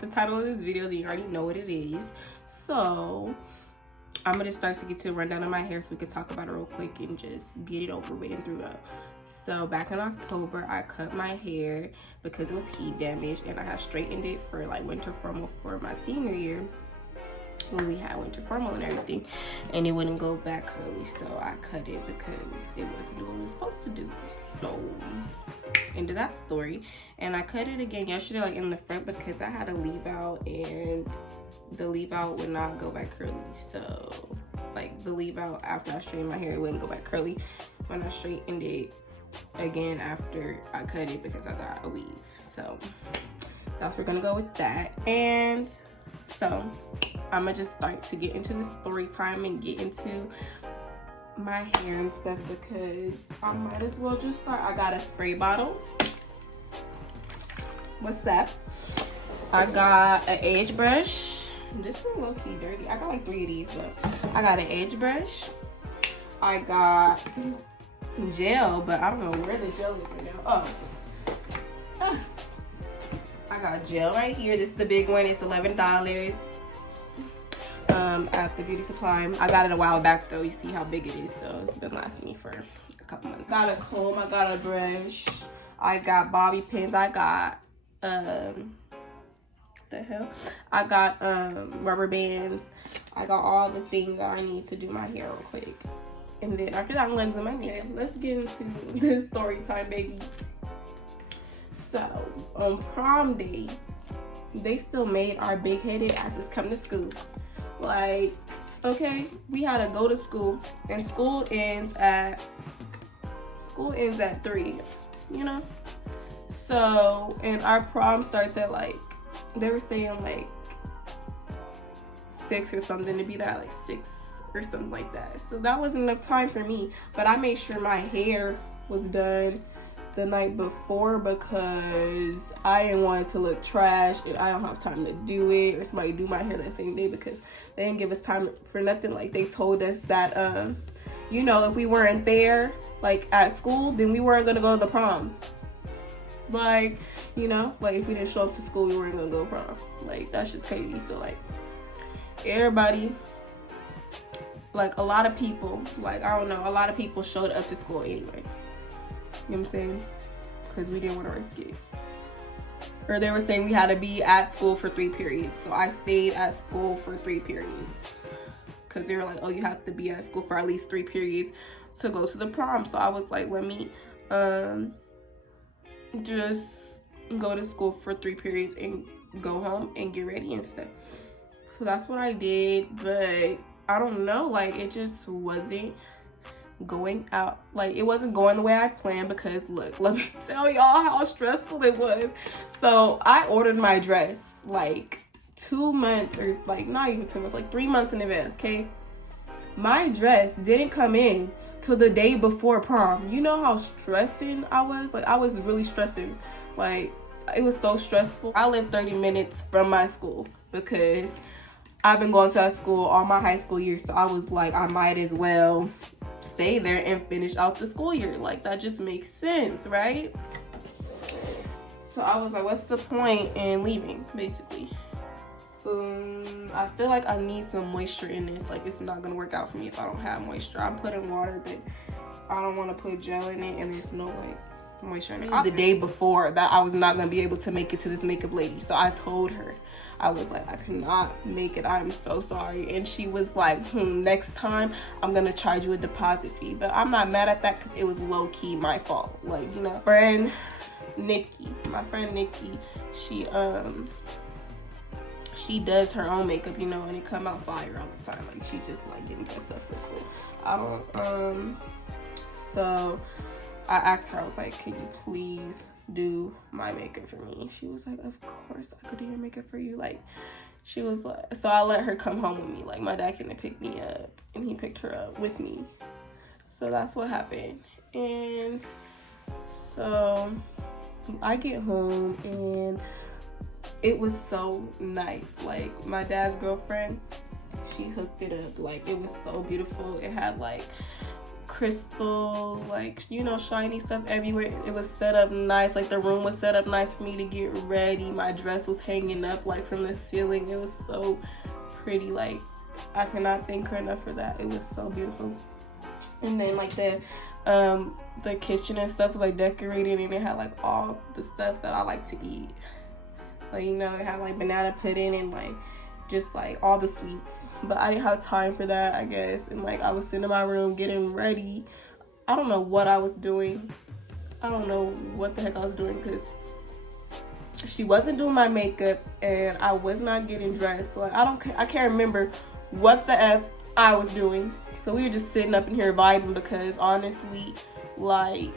got the title of this video, then you already know what it is. So I'm gonna start to get to the rundown of my hair so we could talk about it real quick and just get it over with and through up. So back in October, I cut my hair because it was heat damaged, and I had straightened it for like winter formal for my senior year when we had winter formal and everything, and it wouldn't go back curly, so I cut it because it wasn't what it was supposed to do. So into that story. And I cut it again yesterday, like in the front, because I had a leave out and the leave out would not go back curly. So like the leave out after I straightened my hair, it wouldn't go back curly when I straightened it again after I cut it because I got a weave. So that's we're gonna go with that. And so I'm gonna just start to get into the story time and get into my hair and stuff because I might as well just start. I got a spray bottle. What's that? I got an edge brush. This one low-key dirty. I got like 3 of these, but I got an edge brush. I got gel, but I don't know where the gel is right now. Oh. I got gel right here. This is the big one. It's $11 at the beauty supply. I got it a while back though. You see how big it is, so it's been lasting me for a couple months. Got a comb. I got a brush. I got bobby pins. I got the hell? I got rubber bands. I got all the things that I need to do my hair real quick. And then after that, I'm gonna do my makeup. Let's get into this story time, baby. So on prom day, they still made our big-headed asses come to school. Like, okay, we had to go to school, and school ends at 3, you know. So, and our prom starts at like, they were saying like 6 or something, to be that like 6 or something like that. So that wasn't enough time for me, but I made sure my hair was done the night before because I didn't want it to look trash and I don't have time to do it, or somebody do my hair that same day because they didn't give us time for nothing. Like they told us that you know, if we weren't there like at school, then we weren't gonna go to the prom. Like, you know, like if we didn't show up to school, we weren't gonna go to prom. Like that's just crazy. So like everybody, like a lot of people, like I don't know, a lot of people showed up to school anyway. You know what I'm saying? Because we didn't want to risk it. Or they were saying we had to be at school for 3 periods. So I stayed at school for 3 periods. Because they were like, oh, you have to be at school for at least 3 periods to go to the prom. So I was like, let me just go to school for 3 periods and go home and get ready and stuff. So that's what I did. But I don't know, like it just wasn't going out, like it wasn't going the way I planned because look, let me tell y'all how stressful it was. So I ordered my dress like 2 months, or like not even 2 months, like 3 months in advance. Okay, my dress didn't come in till the day before prom. You know how stressing I was? Like I was really stressing. Like it was so stressful. I live 30 minutes from my school because I've been going to that school all my high school years, so I was like, I might as well stay there and finish out the school year. Like that just makes sense, right? So I was like, what's the point in leaving, basically? I feel like I need some moisture in this. Like it's not gonna work out for me if I don't have moisture. I'm putting water, but I don't want to put gel in it, and there's no like moisture in it. The day before that, I was not gonna be able to make it to this makeup lady, so I told her, I was like, I cannot make it, I'm so sorry. And she was like, next time I'm gonna charge you a deposit fee. But I'm not mad at that because it was low-key my fault. Like, you know, my friend Nikki, she does her own makeup, you know, and it come out fire all the time. Like she just like getting dressed up for school. I don't so I asked her, I was like, can you please do my makeup for me? She was like, of course I could do your makeup for you. Like she was like, so I let her come home with me. Like my dad came to pick me up and he picked her up with me. So that's what happened. And so I get home and it was so nice. Like my dad's girlfriend, she hooked it up. Like it was so beautiful. It had like crystal, like, you know, shiny stuff everywhere. It was set up nice. Like, the room was set up nice for me to get ready. My dress was hanging up, like, from the ceiling. It was so pretty. Like, I cannot thank her enough for that. It was so beautiful. And then, like, the kitchen and stuff was, like, decorated, and it had, like, all the stuff that I like to eat. Like, you know, it had, like, banana pudding and, like, just, like, all the sweets. But I didn't have time for that, I guess. And, like, I was sitting in my room getting ready. I don't know what I was doing. I don't know what the heck I was doing, because she wasn't doing my makeup, and I was not getting dressed. Like, I can't remember what the F I was doing. So we were just sitting up in here vibing, because honestly, like,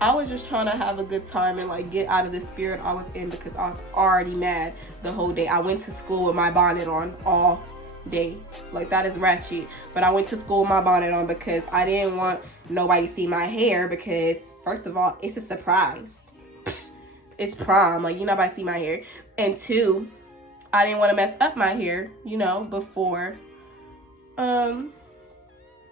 I was just trying to have a good time and, like, get out of the spirit I was in, because I was already mad the whole day. I went to school with my bonnet on all day. Like, that is ratchet. But I went to school with my bonnet on because I didn't want nobody to see my hair, because first of all, it's a surprise. It's prom. Like, you know, nobody see my hair. And two, I didn't want to mess up my hair, you know, before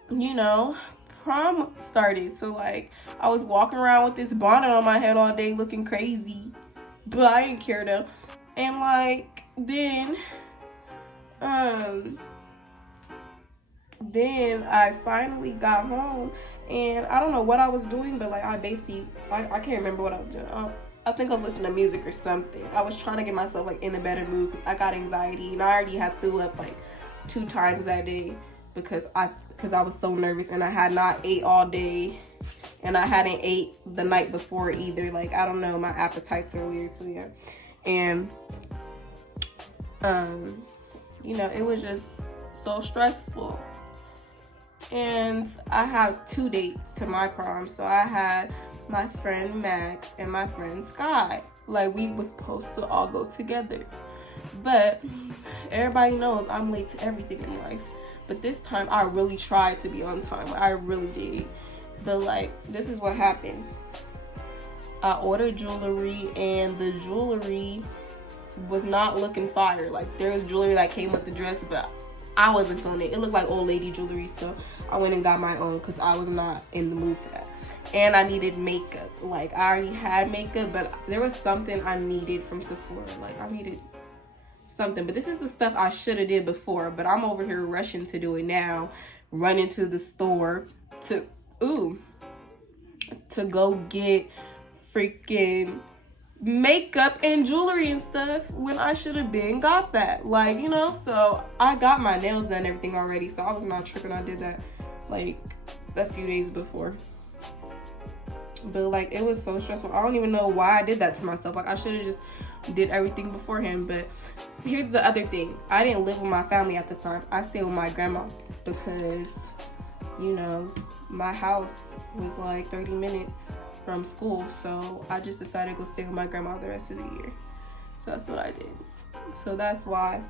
you know, prom started. So, like, I was walking around with this bonnet on my head all day looking crazy, but I didn't care though. And, like, then I finally got home, and I don't know what I was doing, but, like, I can't remember what I was doing. I think I was listening to music or something. I was trying to get myself, like, in a better mood, because I got anxiety, and I already had threw up, like, 2 times that day, because I was so nervous, and I had not ate all day, and I hadn't ate the night before either. Like, I don't know, my appetites are weird, so yeah. And you know, it was just so stressful. And I have 2 dates to my prom. So I had my friend Max and my friend Sky. Like, we was supposed to all go together, but everybody knows I'm late to everything in life. But this time I really tried to be on time. I really did. But, like, this is what happened. I ordered jewelry, and the jewelry was not looking fire. Like, there was jewelry that came with the dress, but I wasn't feeling it. It looked like old lady jewelry, so I went and got my own, because I was not in the mood for that. And I needed makeup. Like, I already had makeup, but there was something I needed from Sephora. Like, I needed something, but this is the stuff I should have did before, but I'm over here rushing to do it now, running to the store to go get freaking makeup and jewelry and stuff, when I should have been got that. Like, you know, so I got my nails done, everything already, so I was not tripping. I did that like a few days before. But, like, it was so stressful. I don't even know why I did that to myself. Like, I should have just did everything beforehand. But here's the other thing. I didn't live with my family at the time. I stayed with my grandma, because, you know, my house was like 30 minutes from school. So I just decided to go stay with my grandma the rest of the year. So that's what I did. So that's why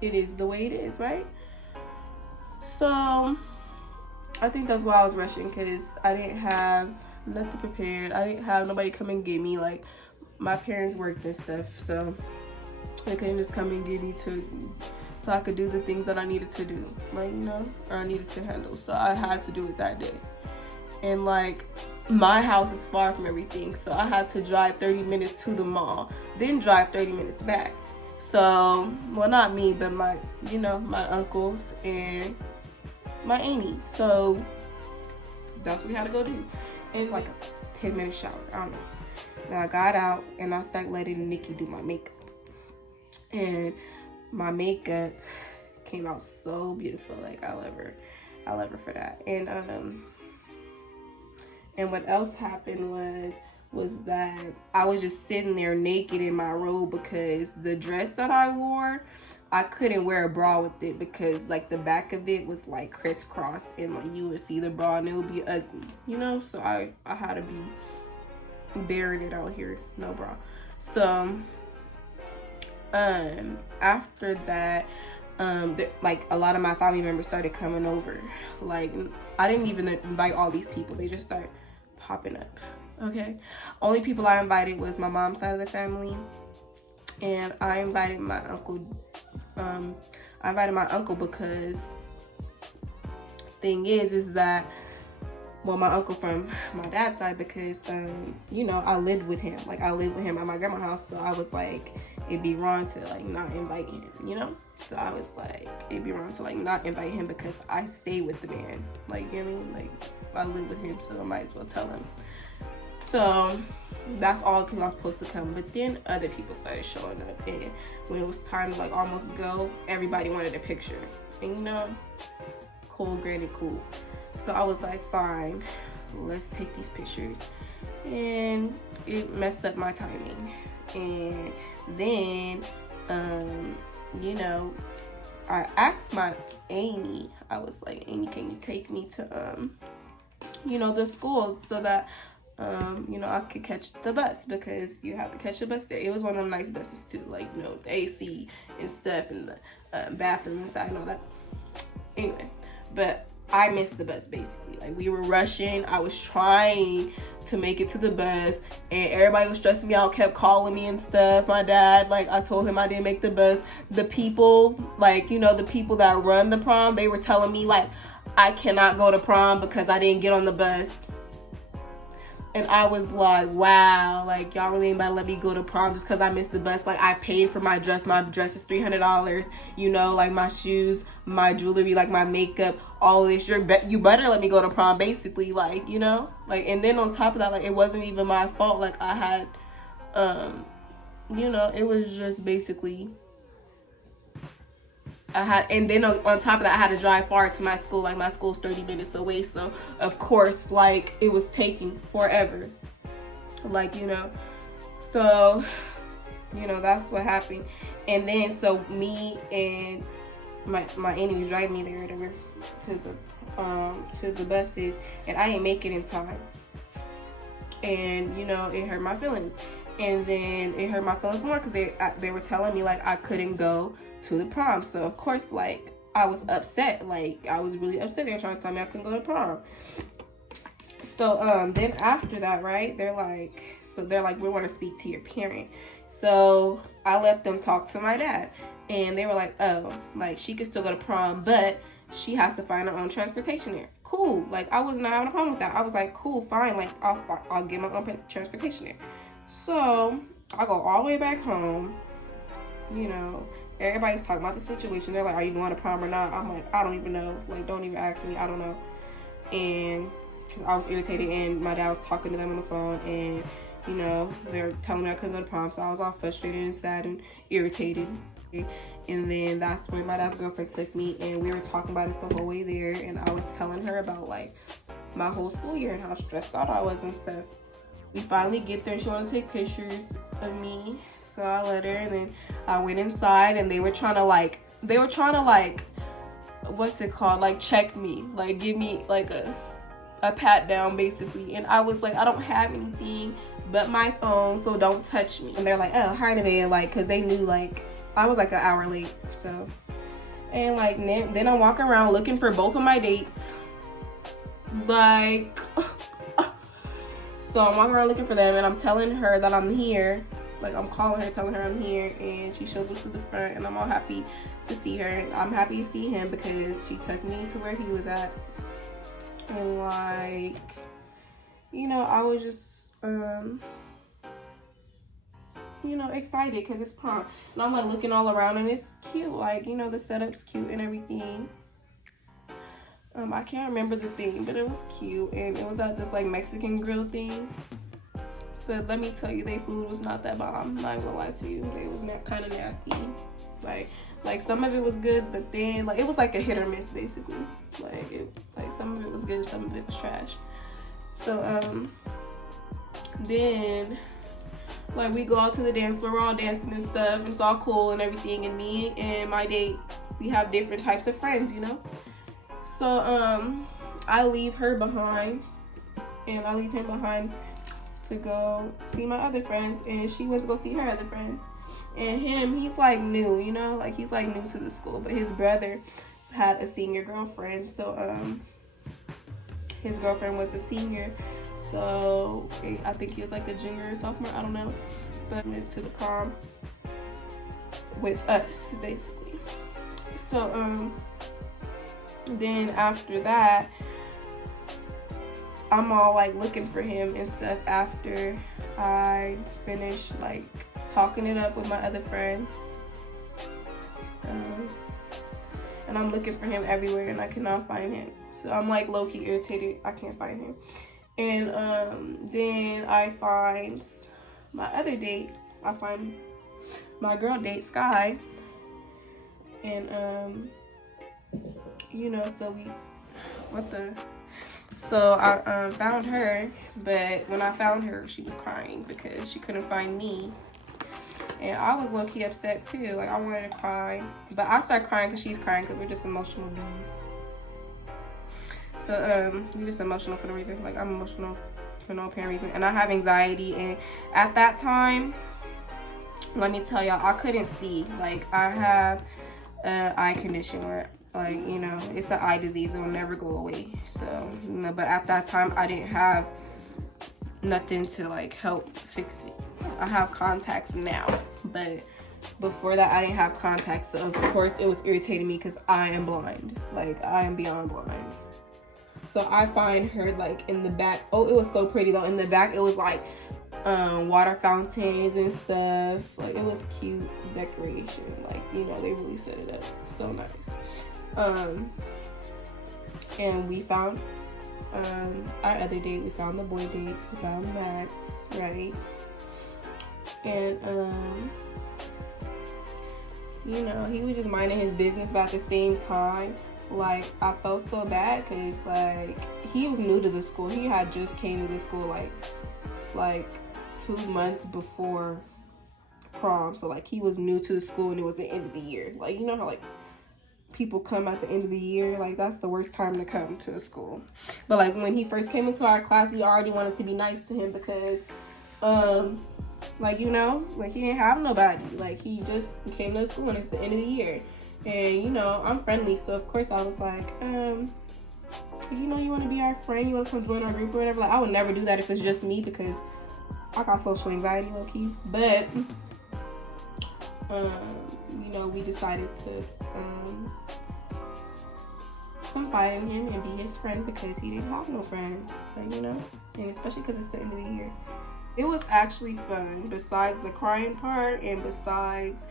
it is the way it is, right? So I think that's why I was rushing, because I didn't have nothing prepared. I didn't have nobody come and get me. Like, my parents worked and stuff, so they couldn't just come and get me so I could do the things that I needed to do, like, you know, or I needed to handle. So I had to do it that day. And, like, my house is far from everything, so I had to drive 30 minutes to the mall, then drive 30 minutes back. So, well, not me, but my, you know, my uncles and my auntie. So that's what we had to go do. And, like, a 10-minute shower, I don't know. Now I got out, and I started letting Nikki do my makeup. And my makeup came out so beautiful. Like, I love her for that. And what else happened was that I was just sitting there naked in my robe, because the dress that I wore, I couldn't wear a bra with it, because, like, the back of it was, like, crisscross, and, like, you would see the bra and it would be ugly, you know? So I had to be bearing it out here, no bra. So after that, like, a lot of my family members started coming over. Like, I didn't even invite all these people. They just started popping up. Okay, only people I invited was my mom's side of the family, and I invited my uncle. I invited my uncle because thing is that well, my uncle from my dad's side, because you know, I lived with him. Like, I lived with him at my grandma's house, so I was like, it'd be wrong to like not invite him, you know. So I was like, it'd be wrong to like not invite him because I stay with the man. Like, you know what I mean? Like, I live with him, so I might as well tell him. So that's all the people I was supposed to come. But then other people started showing up, and when it was time to like almost go, everybody wanted a picture. And you know, cool, granted, cool. So I was like, fine, let's take these pictures. And it messed up my timing. And then, you know, I asked my Amy, I was like, Amy, can you take me to, you know, the school so that, you know, I could catch the bus, because you have to catch the bus there. It was one of them nice buses too, like, you know, the AC and stuff, and the bathroom inside and all that. Anyway, but I missed the bus basically. Like, we were rushing. I was trying to make it to the bus, and everybody was stressing me out, kept calling me and stuff. My dad, like, I told him I didn't make the bus. The people, like, you know, the people that run the prom, they were telling me like I cannot go to prom because I didn't get on the bus. And I was like, wow, like, y'all really ain't about to let me go to prom just because I missed the bus. Like, I paid for my dress. My dress is $300. You know, like, my shoes, my jewelry, like, my makeup, all of this. You better let me go to prom, basically, like, you know? Like, and then on top of that, like, it wasn't even my fault. Like, I had, you know, it was just basically... and then on top of that, I had to drive far to my school. Like, my school's 30 minutes away, so of course, like, it was taking forever, like, you know. So, you know, that's what happened. And then, so me and my auntie was driving me there to the buses, and I didn't make it in time. And, you know, it hurt my feelings. And then it hurt my feelings more because they were telling me like I couldn't go to the prom. So of course, like, I was upset. Like, I was really upset. They were trying to tell me I couldn't go to prom. So then after that, right, they're like, we want to speak to your parent. So I let them talk to my dad, and they were like, oh, like, she could still go to prom, but she has to find her own transportation there. Cool. Like, I was not having a problem with that. I was like, cool, fine. Like, I'll get my own transportation there. So I go all the way back home. You know, everybody's talking about the situation. They're like, are you going to prom or not? I'm like, I don't even know. Like, don't even ask me. I don't know. And cause I was irritated, and my dad was talking to them on the phone, and, you know, they're telling me I couldn't go to prom. So I was all frustrated and sad and irritated. And then that's where my dad's girlfriend took me, and we were talking about it the whole way there. And I was telling her about, like, my whole school year and how stressed out I was and stuff. We finally get there. She wanted to take pictures of me, so I let her, and then I went inside, and they were trying to like, what's it called? Like, check me, like, give me like a pat down basically. And I was like, I don't have anything but my phone, so don't touch me. And they're like, oh, hi Nevaeh, like, cause they knew like I was like an hour late. So, and like then I walk around looking for both of my dates, like. So I'm walking around looking for them, and I'm telling her that I'm here. Like, I'm calling her, telling her I'm here, and she shows up to the front, and I'm all happy to see her. And I'm happy to see him because she took me to where he was at. And, like, you know, I was just, you know, excited because it's prom. And I'm, like, looking all around, and it's cute. Like, you know, the setup's cute and everything. I can't remember the thing, but it was cute, and it was at this like Mexican grill thing. But let me tell you, their food was not that bomb. I'm not gonna lie to you, they was kind of nasty. Like some of it was good, but then like it was like a hit or miss basically. Like some of it was good, some of it was trash. So then like we go out to the dance floor, we're all dancing and stuff, and it's all cool and everything. And me and my date, we have different types of friends, you know. So, I leave her behind, and I leave him behind to go see my other friends, and she went to go see her other friend. And him, he's like new, you know, like he's like new to the school, but his brother had a senior girlfriend. So, his girlfriend was a senior, so I think he was like a junior or sophomore, I don't know, but went to the prom with us, basically. So, then after that, I'm all like looking for him and stuff after I finish like talking it up with my other friend. And I'm looking for him everywhere and I cannot find him. So I'm like low-key irritated. I can't find him. And then I find my other date. I find my girl date, Sky. And you know, so I found her, but when I found her, she was crying because she couldn't find me. And I was low-key upset too. Like, I wanted to cry. But I started crying because she's crying because we're just emotional bees. So, we're just emotional for no reason. Like, I'm emotional for no apparent reason. And I have anxiety. And at that time, let me tell y'all, I couldn't see. Like, I have eye condition where, like, you know, it's an eye disease. It will never go away. So, you know, but at that time, I didn't have nothing to, like, help fix it. I have contacts now, but before that I didn't have contacts, so of course it was irritating me because I am blind. Like, I am beyond blind. So I find her like in the back. Oh, it was so pretty though. In the back it was like water fountains and stuff. Like, it was cute decoration. Like, you know, they really set it up so nice. And we found our other date. We found the boy date. We found Max, right? And you know, he was just minding his business, but at the same time, like, I felt so bad because, like, he was new to the school. He had just came to the school like 2 months before prom. So, like, he was new to the school and it was the end of the year. Like, you know how, like, people come at the end of the year? Like, that's the worst time to come to a school. But, like, when he first came into our class, we already wanted to be nice to him because, like, you know, like, he didn't have nobody. Like, he just came to the school and it's the end of the year. And, you know, I'm friendly. So, of course, I was like, you know, you want to be our friend? You want to come join our group or whatever? Like, I would never do that if it's just me because I got social anxiety, low-key. But, you know, we decided to confide in him and be his friend because he didn't have no friends. Like, you know, and especially because it's the end of the year. It was actually fun, besides the crying part and besides,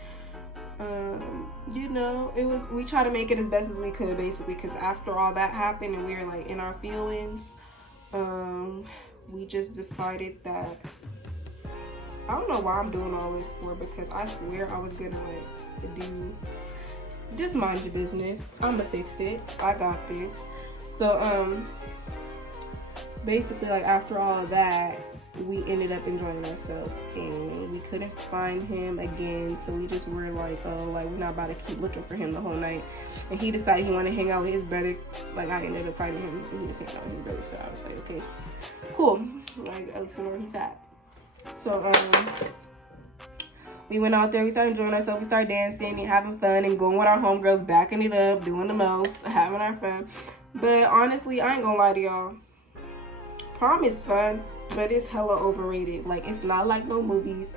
you know, we tried to make it as best as we could, basically, because after all that happened and we were, like, in our feelings, we just decided that, I don't know why I'm doing all this for, because I swear I was gonna, like, just mind your business. I'm gonna fix it. I got this. So, basically, like, after all of that, we ended up enjoying ourselves and we couldn't find him again, so we just were like, oh, like, we're not about to keep looking for him the whole night. And he decided he wanted to hang out with his brother. Like, I ended up finding him and he was hanging out with his brother, so I was like, okay, cool, like, at least we know where he's at. So we went out there, we started enjoying ourselves, we started dancing and having fun and going with our homegirls, backing it up, doing the most, having our fun. But honestly, I ain't gonna lie to y'all, prom is fun, but it's hella overrated. Like, it's not like no movies.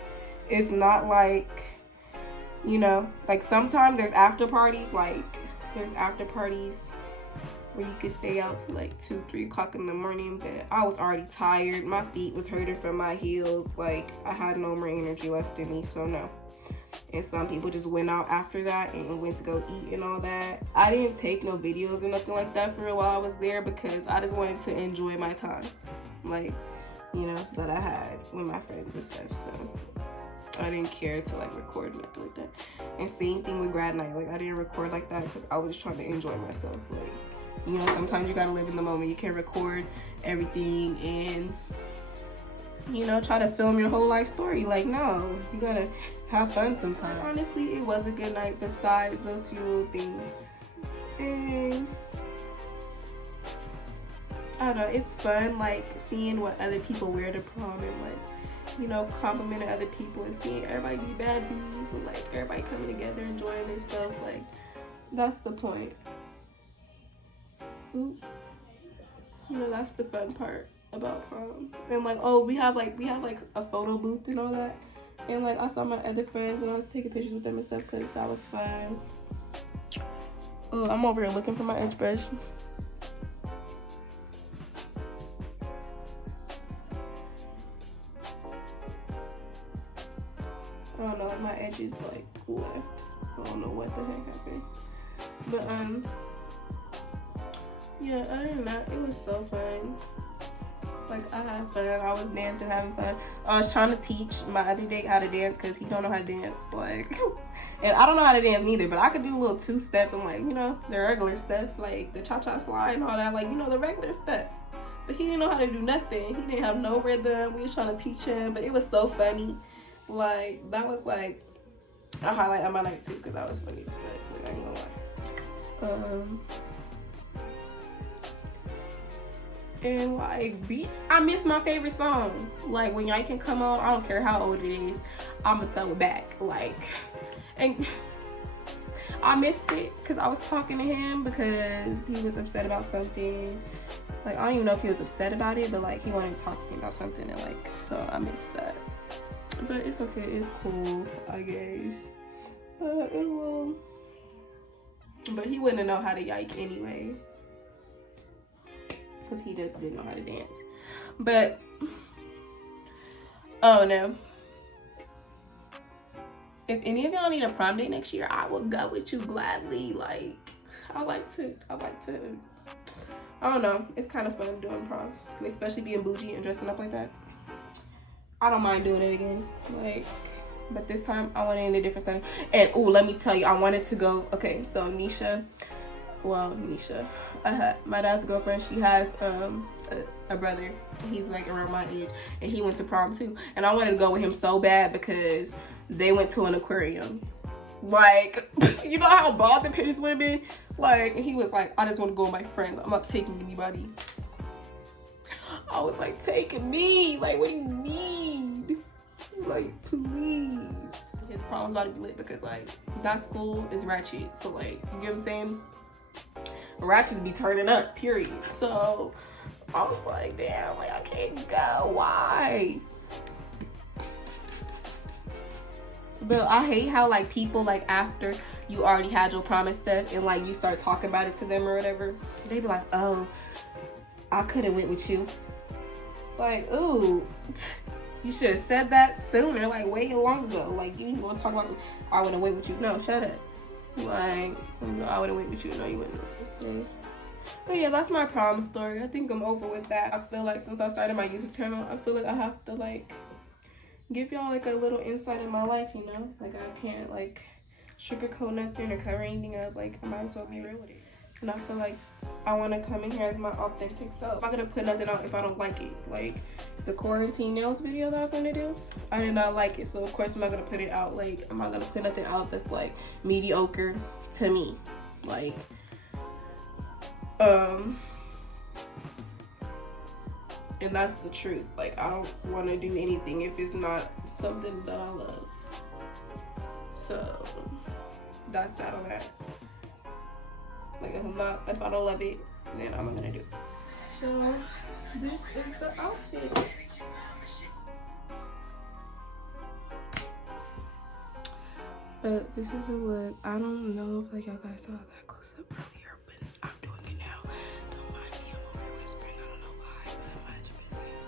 It's not like, you know, like, sometimes there's after parties. Like, there's after parties where you could stay out till like 2, 3 o'clock in the morning. But I was already tired. My feet was hurting from my heels. Like, I had no more energy left in me, so no. And some people just went out after that and went to go eat and all that. I didn't take no videos or nothing like that for a while I was there because I just wanted to enjoy my time. Like, you know, that I had with my friends and stuff, so I didn't care to, like, record nothing like that. And same thing with grad night. Like, I didn't record like that because I was just trying to enjoy myself. Like, you know, sometimes you gotta live in the moment. You can't record everything and, you know, try to film your whole life story. Like, no, you gotta have fun sometimes. Honestly, it was a good night besides those few little things. And I don't know, it's fun, like, seeing what other people wear to prom and, like, you know, complimenting other people and seeing everybody be bad bees and, like, everybody coming together, enjoying their stuff. Like, that's the point. Ooh. You know, that's the fun part about prom. And, like, oh, we have like a photo booth and all that. And, like, I saw my other friends and I was taking pictures with them and stuff because that was fun. Oh, I'm over here looking for my edge brush. just like left. I don't know what the heck happened. But yeah, other than that, it was so fun. Like, I had fun. I was dancing, having fun. I was trying to teach my other date how to dance because he don't know how to dance. Like, and I don't know how to dance neither, but I could do a little two-step and, like, you know, the regular stuff, like the cha-cha slide and all that, like, you know, the regular stuff. But he didn't know how to do nothing. He didn't have no rhythm. We was trying to teach him, but it was so funny. Like, that was, like, a highlight of my night, too, because that was funny as fuck. Like, I ain't gonna lie. And like, beach, I miss my favorite song. Like, when y'all can come on, I don't care how old it is, I'ma throw it back. Like, and I missed it because I was talking to him because he was upset about something. Like, I don't even know if he was upset about it, but like, he wanted to talk to me about something, and like, so I missed that. But it's okay, it's cool, I guess. But it will. But he wouldn't know how to yike anyway, because he just didn't know how to dance. But oh no, if any of y'all need a prom date next year, I will go with you gladly. Like, I like to I don't know, it's kind of fun doing prom, and especially being bougie and dressing up like that. I don't mind doing it again. Like, but this time I want it in a different setting. And oh, let me tell you, I wanted to go. Okay, so Nisha, my dad's girlfriend, she has a brother. He's like around my age, and he went to prom too. And I wanted to go with him so bad because they went to an aquarium. Like, you know how bald the pictures would have been? Like, he was like, I just want to go with my friends. I'm not taking anybody. I was like, taking me? Like, what do you mean? Like, please. His prom's about to be lit because, like, that school is ratchet. So, like, you get what I'm saying? Ratchets be turning up, period. So, I was like, damn, like, I can't go. Why? But I hate how, like, people, like, after you already had your prom and stuff, and, like, you start talking about it to them or whatever, they be like, oh, I could have went with you. Like, ooh, you should have said that sooner, like, way long ago. Like, you want to talk about, I would have went with you. No, shut up. Like, I would have went with you. No, you wouldn't. But yeah, that's my prom story. I think I'm over with that. I feel like since I started my YouTube channel, I feel like I have to, like, give y'all, like, a little insight in my life, you know? Like, I can't, like, sugarcoat nothing or cover anything up. Like, I might as well be real with it. And I feel like I want to come in here as my authentic self. I'm not going to put nothing out if I don't like it. Like, the quarantine nails video that I was going to do, I did not like it. So, of course, I'm not going to put it out. Like, I'm not going to put nothing out that's, like, mediocre to me. Like, and that's the truth. Like, I don't want to do anything if it's not something that I love. So, that's that on that. Like, if I don't love it, then I'm not gonna do it. So, this is the outfit. But this is a look. I don't know if, like, y'all guys saw that close up earlier, but I'm doing it now. Don't mind me, I'm over here whispering. I don't know why, but mind your business.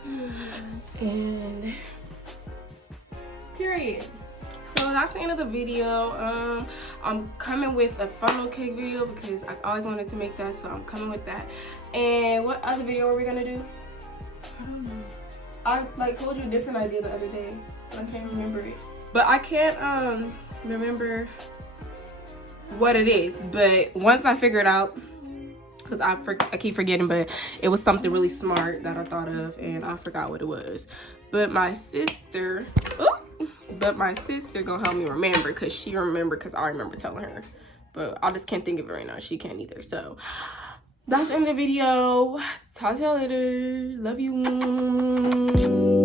And period. So that's the end of the video. I'm coming with a funnel cake video because I always wanted to make that, so I'm coming with that. And what other video are we gonna do? I don't know. I like told you a different idea the other day. I can't remember it. But I can't remember what it is. But once I figure it out, because I keep forgetting, but it was something really smart that I thought of, and I forgot what it was. But my sister gonna help me remember, because she remembered, because I remember telling her. But I just can't think of it right now. She can't either. So that's the end of the video. Talk to y'all later. Love you.